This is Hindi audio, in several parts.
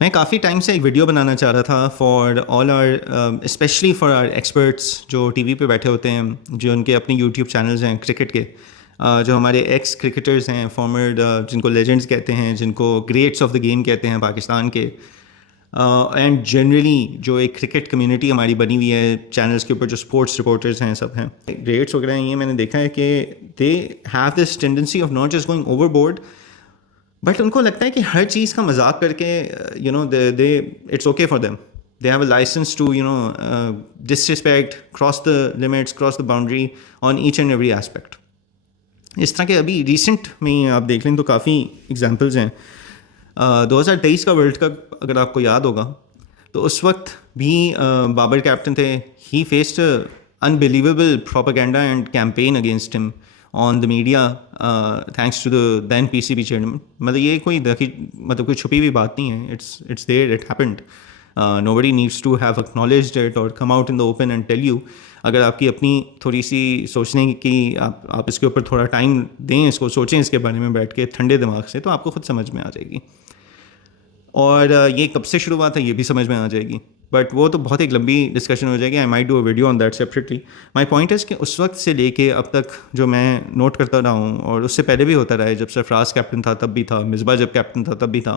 मैं काफ़ी टाइम से एक वीडियो बनाना चाह रहा था for all our specially for our experts जो टीवी पे बैठे होते हैं, जो उनके अपने यूट्यूब चैनल्स हैं क्रिकेट के, जो हमारे एक्स क्रिकेटर्स हैं, फॉर्मर, जिनको लेजेंड्स कहते हैं, जिनको ग्रेट्स ऑफ द गेम कहते हैं पाकिस्तान के, एंड जनरली जो एक क्रिकेट कम्युनिटी हमारी बनी हुई है चैनल्स के ऊपर, जो स्पोर्ट्स रिपोर्टर्स हैं, सब हैं ग्रेट्स वगैरह हैं। ये मैंने देखा है कि they have this tendency of not just going overboard, but उनको लगता है कि हर चीज़ का मजाक करके they it's okay for them, they have a licence to disrespect, cross the limits, cross the boundary on each and every aspect. इस तरह के अभी रिसेंट में आप देख लें तो काफ़ी एग्जांपल्स हैं। 2023 का वर्ल्ड कप अगर आपको याद होगा तो उस वक्त भी बाबर कैप्टन थे। He faced unbelievable propaganda and campaign against him on the media, thanks to the then PCB chairman. मतलब ये कोई कोई छुपी हुई बात नहीं है, it's there, it happened. Nobody needs to have acknowledged it और come out in the open and tell you. अगर आपकी अपनी थोड़ी सी सोचने की, आप इसके ऊपर थोड़ा टाइम दें, इसको सोचें इसके बारे में बैठ के ठंडे दिमाग से, तो आपको खुद समझ में आ जाएगी। और ये कब से शुरू हुआ था ये भी समझ में आ जाएगी, बट वो तो बहुत एक लंबी डिस्कशन हो जाएगी। I might do a video on that separately. My point is कि उस वक्त से लेके अब तक जो मैं नोट करता रहा हूँ, और उससे पहले भी होता रहा है, जब सरफराज कैप्टन था तब भी था, मिसबा जब कैप्टन था तब भी था,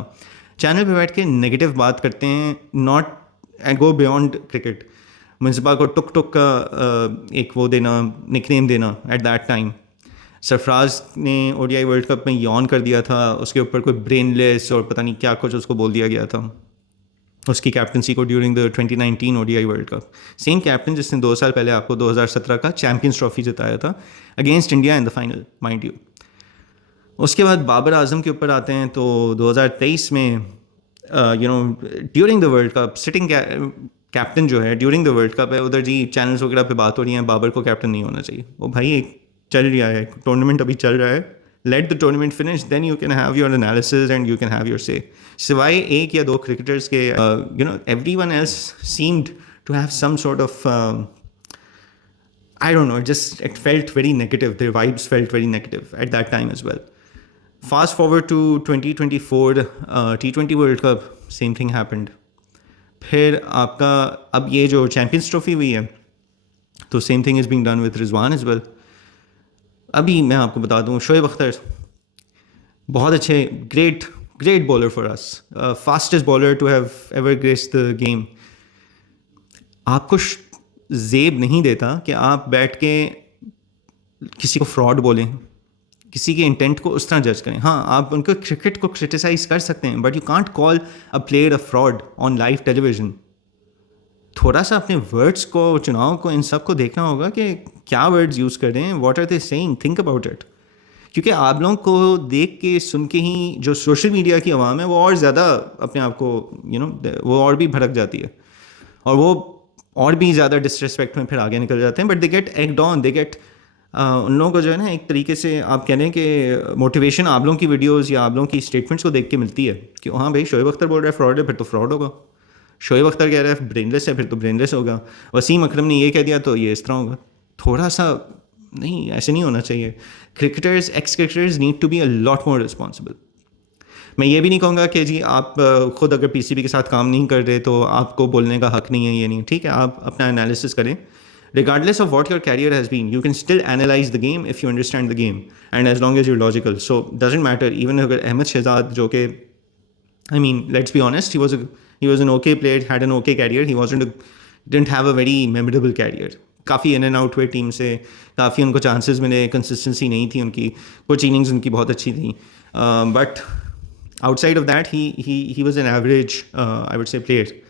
चैनल पे बैठ के नेगेटिव बात करते हैं, not and go beyond cricket. Misbah को टुक टुक का एक वो देना, निकनेम देना एट दैट टाइम। सरफराज ने ओडीआई वर्ल्ड कप में यॉन कर दिया था, उसके ऊपर कोई ब्रेनलेस और पता नहीं क्या कुछ उसको बोल दिया गया था उसकी कैप्टनसी को during the 2019 ODI World cup. Same captain जिसने 2 साल पहले आपको 2017 का चैम्पियंस ट्रॉफी जिताया था against India in the final, mind you. उसके बाद बाबर आजम के ऊपर आते हैं तो 2023 में during the world cup sitting captain जो है ड्यूरिंग द वर्ल्ड कप है, उधर जी चैनल्स वगैरह पे बात हो रही है बाबर को कैप्टन नहीं होना चाहिए। वो भाई एक चल रहा है टूर्नामेंट, अभी चल रहा है, let the tournament finish, then you can have your analysis and you can have your say. सिवाय एक या दो क्रिकेटर्स के, everyone else seemed to have some sort of, I don't know, it felt very negative. Their vibes felt very negative at that time as well. Fast forward to 2024 T20 World Cup, same thing happened. फिर आपका अब ये जो चैम्पियंस ट्रॉफी हुई है तो same thing is being done with Rizwan as well. अभी मैं आपको बता दूं, शोएब अख्तर बहुत अच्छे, great great bowler for us, fastest bowler to have ever graced the game. आपको जेब नहीं देता कि आप बैठ के किसी को फ्रॉड बोलें, किसी के इंटेंट को उस तरह जज करें। हाँ, आप उनको क्रिकेट को क्रिटिसाइज कर सकते हैं, but you can't call a player a fraud on live television. थोड़ा सा अपने वर्ड्स को, चुनाव को, इन सब को देखना होगा कि क्या वर्ड्स यूज़ कर रहे हैं, what are they saying, think about it. क्योंकि आप लोगों को देख के सुन के ही जो सोशल मीडिया की आवाम है वो और ज़्यादा अपने आप को वो और भी भड़क जाती है, और वो और भी ज़्यादा डिसरिस्पेक्ट में फिर आगे निकल जाते हैं। But they get egged on, they get, उन लोगों को जो है ना, एक तरीके से आप कह लें कि मोटिवेशन आप लोगों की वीडियोस या आप लोगों की स्टेटमेंट्स को देख के मिलती है कि हाँ भाई, शोएब अख्तर बोल रहा है फ्रॉड है, फिर तो फ्रॉड होगा। शोएब अख्तर कह रहा है ब्रेनलेस है, फिर तो ब्रेनलेस होगा। वसीम अकरम ने ये कह दिया तो ये इस तरह होगा। थोड़ा सा नहीं, ऐसे नहीं होना चाहिए। Cricketers, ex cricketers need to be a lot more responsible. मैं ये भी नहीं कहूँगा कि जी आप खुद अगर पीसीबी के साथ काम नहीं कर रहे तो आपको बोलने का हक नहीं है, ये नहीं, ठीक है, आप अपना एनालिसिस करें। Regardless of what your career has been, you can still analyze the game if you understand the game, and as long as you're logical. So doesn't matter. Even अगर अहमद शहजाद, जो कि, I mean, let's be honest, he was an okay player, had an okay career. He didn't have a very memorable career. काफ़ी इन एंड आउट हुए टीम से, काफ़ी उनको चांसेस मिले, कंसिस्टेंसी नहीं थी उनकी, कुछ इनिंग्स उनकी बहुत अच्छी थी, but outside of that he was an average, I would say, player.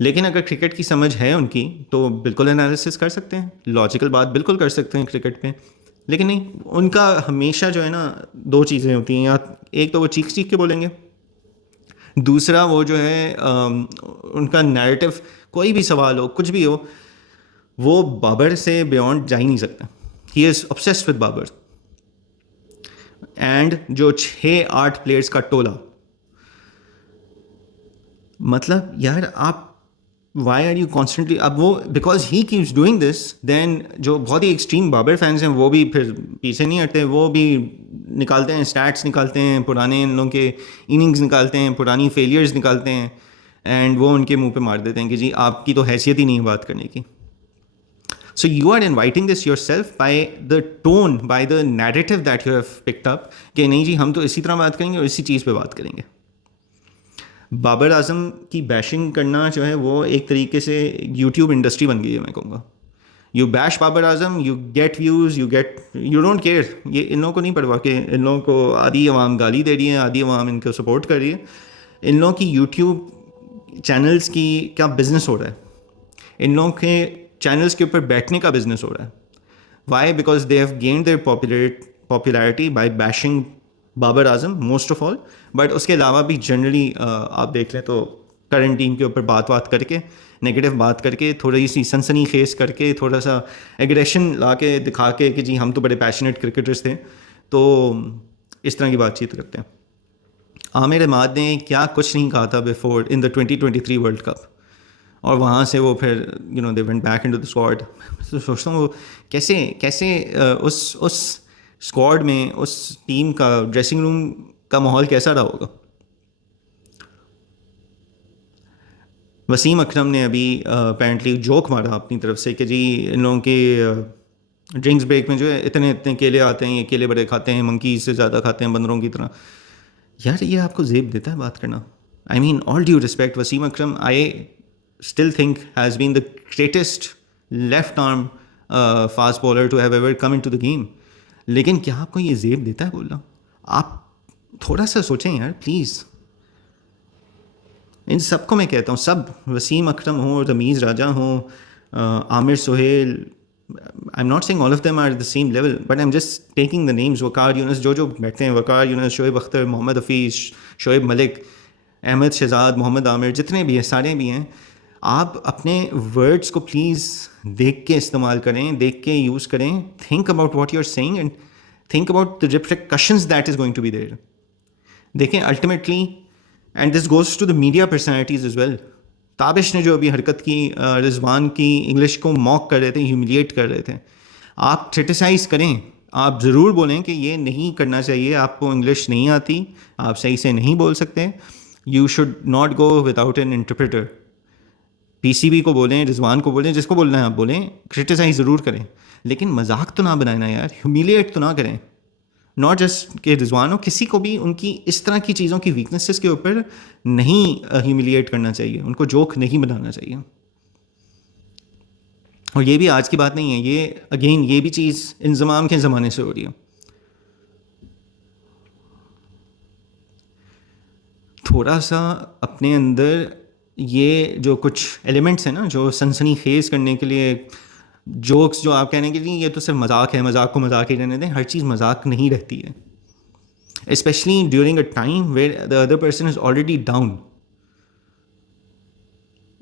लेकिन अगर क्रिकेट की समझ है उनकी तो बिल्कुल एनालिसिस कर सकते हैं, लॉजिकल बात बिल्कुल कर सकते हैं क्रिकेट पे। लेकिन नहीं, उनका हमेशा जो है ना, दो चीज़ें होती हैं, या एक तो वो चीख चीख के बोलेंगे, दूसरा वो जो है उनका नैरेटिव, कोई भी सवाल हो, कुछ भी हो, वो बाबर से बियॉन्ड जा ही नहीं सकता। He is obsessed with Babar. And जो 6-8 प्लेयर्स का टोला, मतलब यार, आप वाई आर यू कॉन्स्टेंटली, अब वो because he keeps doing this, then जो बहुत ही एक्सट्रीम बाबर फैंस हैं वो भी फिर पीछे नहीं हटते, वो भी निकालते हैं स्टैट्स, निकालते हैं पुराने इन लोगों के इनिंग्स, निकालते हैं पुरानी फेलियर्स निकालते हैं, एंड वो उनके मुंह पे मार देते हैं कि जी आपकी तो हैसियत ही नहीं है बात करने की. So you are inviting this yourself by the tone, by the narrative that you have picked up, कि नहीं जी हम तो इसी तरह बात करेंगे और इसी चीज़ पे बात करेंगे. बाबर आजम की बैशिंग करना जो है वो एक तरीके से यूट्यूब इंडस्ट्री बन गई है, मैं कहूँगा. You bash Babar Azam, you get views, you don't care. ये इन लोगों को नहीं पड़वा कि इन लोगों को आधी अवाम गाली दे रही है, आधी अवाम इनको सपोर्ट कर रही है. इन लोगों की यूट्यूब चैनल्स की क्या बिजनेस हो रहा है, इन लोगों के चैनल्स के ऊपर बैठने का बिजनेस हो रहा है. Why? Because they have gained their popularity by bashing Babar Azam most of all. But उसके अलावा भी जनरली आप देख लें तो करंट टीम के ऊपर बात करके, नेगेटिव बात करके, थोड़ी सी सनसनी खेस करके, थोड़ा सा एग्रेशन ला के दिखा के कि जी हम तो बड़े पैशनेट क्रिकेटर्स थे, तो इस तरह की बातचीत करते हैं. आमिर इमाद ने क्या कुछ नहीं कहा था before in the 2023 world cup, और वहाँ से वो फिर they went back into the squad. तो सोचता हूँ वो कैसे उस स्क्वाड में, उस टीम का ड्रेसिंग रूम का माहौल कैसा रहा होगा. वसीम अकरम ने अभी अपेरेंटली जोक मारा अपनी तरफ से कि जी इन लोगों के ड्रिंक्स ब्रेक में जो है इतने केले आते हैं, ये केले बड़े खाते हैं, मंकी से ज़्यादा खाते हैं बंदरों की तरह. यार ये आपको जेब देता है बात करना? I mean all due respect, Wasim Akram I still think has been the greatest left arm fast bowler to have ever come into the game. लेकिन क्या आपको ये जेब देता है बोलना? आप थोड़ा सा सोचें यार प्लीज़. इन सबको मैं कहता हूँ, सब, वसीम अकरम हो, रमीज़ राजा हो, Aamir Sohail, I am not saying all of them are the same level, but I am just taking the names. Waqar Younis जो बैठते हैं, वकार यूनुस, शोएब अख्तर, मोहम्मद हफीज़, शोएब मलिक, अहमद शहजाद, मोहम्मद आमिर, जितने भी हैं सारे भी हैं. आप अपने वर्ड्स को प्लीज़ देख के इस्तेमाल करें, देख के यूज़ करें. Think about what you are saying and think about the repercussions that is going to be there. देखें ultimately, and this goes to the media personalities as well. Tabish ने जो अभी हरकत की, रिजवान की इंग्लिश को मॉक कर रहे थे, ह्यूमिलिएट कर रहे थे. आप क्रिटिसाइज़ करें, आप ज़रूर बोलें कि ये नहीं करना चाहिए, आपको इंग्लिश नहीं आती, आप सही से नहीं बोल सकते. You should not go without an interpreter. PCB को बोलें, रिजवान को बोलें, जिसको बोलना है आप बोलें, क्रिटिसाइज ज़रूर करें, लेकिन मजाक तो ना बनाए ना यार, ह्यूमिलिएट तो ना करें. नॉट जस्ट कि रिजवान हो, किसी को भी उनकी इस तरह की चीज़ों की वीकनेसेस के ऊपर नहीं ह्यूमिलिएट करना चाहिए, उनको जोक नहीं बनाना चाहिए. और ये भी आज की बात नहीं है, ये अगेन ये भी चीज़ इंज़माम के ज़माने से हो रही है. थोड़ा सा अपने अंदर ये जो कुछ एलिमेंट्स हैं ना, जो सनसनी खेज करने के लिए, जोक्स जो आप कहने के लिए ये तो सिर्फ मजाक है, मजाक को मजाक ही रहने दें. हर चीज़ मजाक नहीं रहती है, specially during a time where the other person is already down.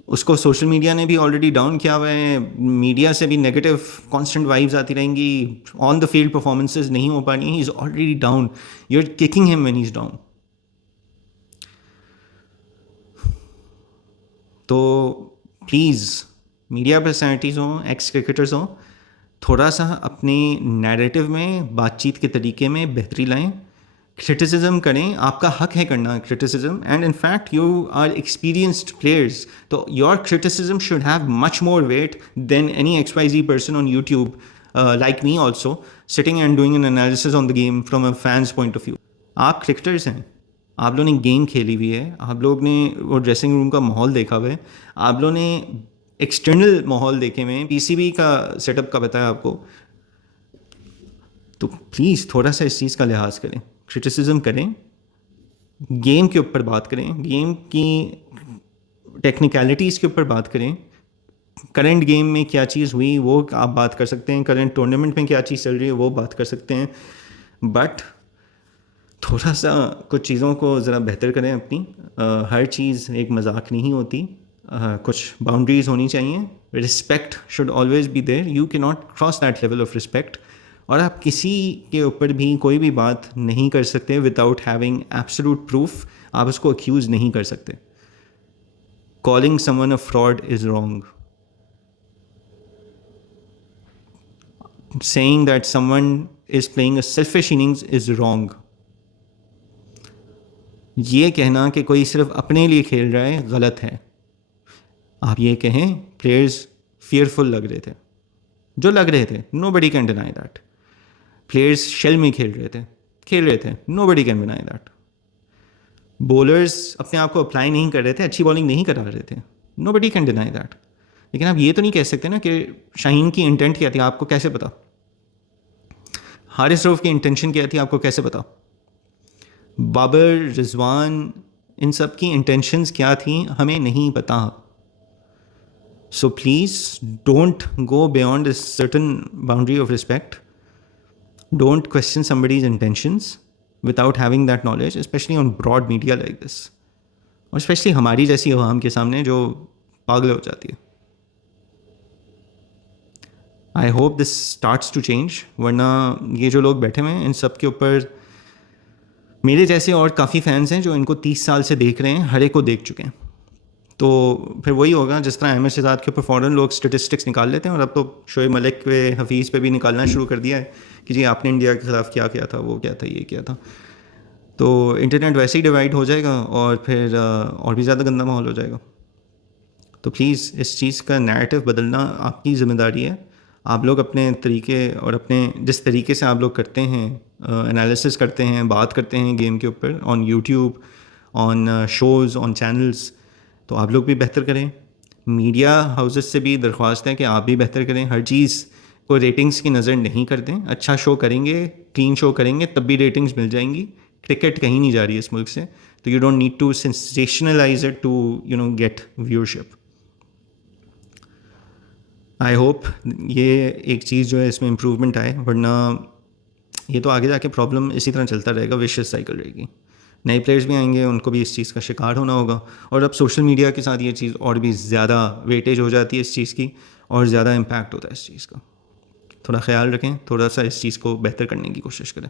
उसको सोशल मीडिया ने भी ऑलरेडी डाउन किया हुआ है, मीडिया से भी नेगेटिव कॉन्स्टेंट वाइब्स आती रहेंगी, ऑन द फील्ड परफॉर्मेंसेज नहीं हो पा रही हैं, he is already down, you are kicking him when he is down. तो प्लीज़ मीडिया पर्सनैलिटीज़ हों, एक्स क्रिकेटर्स हों, थोड़ा सा अपने नैरेटिव में, बातचीत के तरीके में बेहतरी लाएं. क्रिटिसिज्म करें, आपका हक है करना criticism, and in fact you are experienced players, तो your criticism should have much more weight than any XYZ person on YouTube like me also sitting and doing an analysis on the game from a fans point of view. आप क्रिकेटर्स हैं, आप लोगों ने गेम खेली हुई है, आप लोग ने वो ड्रेसिंग रूम का माहौल देखा हुआ है, आप लोगों ने एक्सटर्नल माहौल देखे हुए हैं, पीसीबी का सेटअप का बताया आपको. तो प्लीज़ थोड़ा सा इस चीज़ का लिहाज करें, क्रिटिसिज्म करें, गेम के ऊपर बात करें, गेम की टेक्निकलिटीज़ के ऊपर बात करें. करंट गेम में क्या चीज़ हुई वो आप बात कर सकते हैं, करंट टूर्नामेंट में क्या चीज़ चल रही है वो बात कर सकते हैं, बट थोड़ा सा कुछ चीज़ों को ज़रा बेहतर करें अपनी. हर चीज़ एक मजाक नहीं होती, कुछ बाउंड्रीज़ होनी चाहिए. Respect should always be there, you can not cross that level of respect. और आप किसी के ऊपर भी कोई भी बात नहीं कर सकते विदाउट हैविंग एब्सोल्यूट प्रूफ. आप उसको अक्यूज़ नहीं कर सकते. Calling someone a fraud is wrong. Saying that someone is playing a selfish innings is wrong. ये कहना कि कोई सिर्फ अपने लिए खेल रहा है गलत है. आप ये कहें प्लेयर्स fearful लग रहे थे, जो लग रहे थे, nobody can deny that. Players shell में खेल रहे थे, nobody can deny that. Bowlers अपने आप को अप्लाई नहीं कर रहे थे, अच्छी बॉलिंग नहीं करा रहे थे, nobody can deny that. लेकिन आप ये तो नहीं कह सकते ना कि शाहीन की इंटेंट क्या थी, आपको कैसे पता? हारिस रऊफ की इंटेंशन क्या थी, आपको कैसे पता? बाबर, रिजवान, इन सब की इंटेंशंस क्या थी, हमें नहीं पता. So please don't go beyond a certain boundary of respect. Don't question somebody's intentions without having that knowledge, especially on broad media like this. और especially हमारी जैसी अवाम के सामने जो पागल हो जाती है. I hope this starts to change. वरना ये जो लोग बैठे हुए हैं इन सब के ऊपर मेरे जैसे और काफ़ी फैंस हैं जो इनको 30 साल से देख रहे हैं, हर एक को देख चुके हैं. तो फिर वही होगा जिस तरह अहमद शहजाद के ऊपर फ़ौरन लोग स्टेटिस्टिक्स निकाल लेते हैं, और अब तो शोएब मलिक पे, हफीज़ पे भी निकालना शुरू कर दिया है कि जी आपने इंडिया के ख़िलाफ़ क्या किया था, वो क्या था, ये क्या था. तो इंटरनेट वैसे ही डिवाइड हो जाएगा और फिर और भी ज़्यादा गंदा माहौल हो जाएगा. तो प्लीज़ इस चीज़ का नैरेटिव बदलना आपकी ज़िम्मेदारी है. आप लोग अपने तरीके और अपने जिस तरीके से आप लोग करते हैं, एनालिसिस करते हैं, बात करते हैं गेम के ऊपर on YouTube, on shows, on channels, तो आप लोग भी बेहतर करें. मीडिया हाउसेस से भी दरख्वास्त है कि आप भी बेहतर करें. हर चीज़ को रेटिंग्स की नज़र नहीं कर दें. अच्छा शो करेंगे, क्लीन शो करेंगे, तब भी रेटिंग्स मिल जाएंगी. क्रिकेट कहीं नहीं जा रही है इस मुल्क से, तो you don't need to sensationalise it to get viewership. I hope ये एक चीज़ जो है इसमें इम्प्रूवमेंट आए, वरना ये तो आगे जाके प्रॉब्लम इसी तरह चलता रहेगा, विशियस साइकिल रहेगी. नए प्लेयर्स भी आएंगे, उनको भी इस चीज़ का शिकार होना होगा. और अब सोशल मीडिया के साथ ये चीज़ और भी ज़्यादा वेटेज हो जाती है इस चीज़ की, और ज़्यादा इम्पैक्ट होता है इस चीज़ का. थोड़ा ख्याल रखें, थोड़ा सा इस चीज़ को बेहतर करने की कोशिश करें.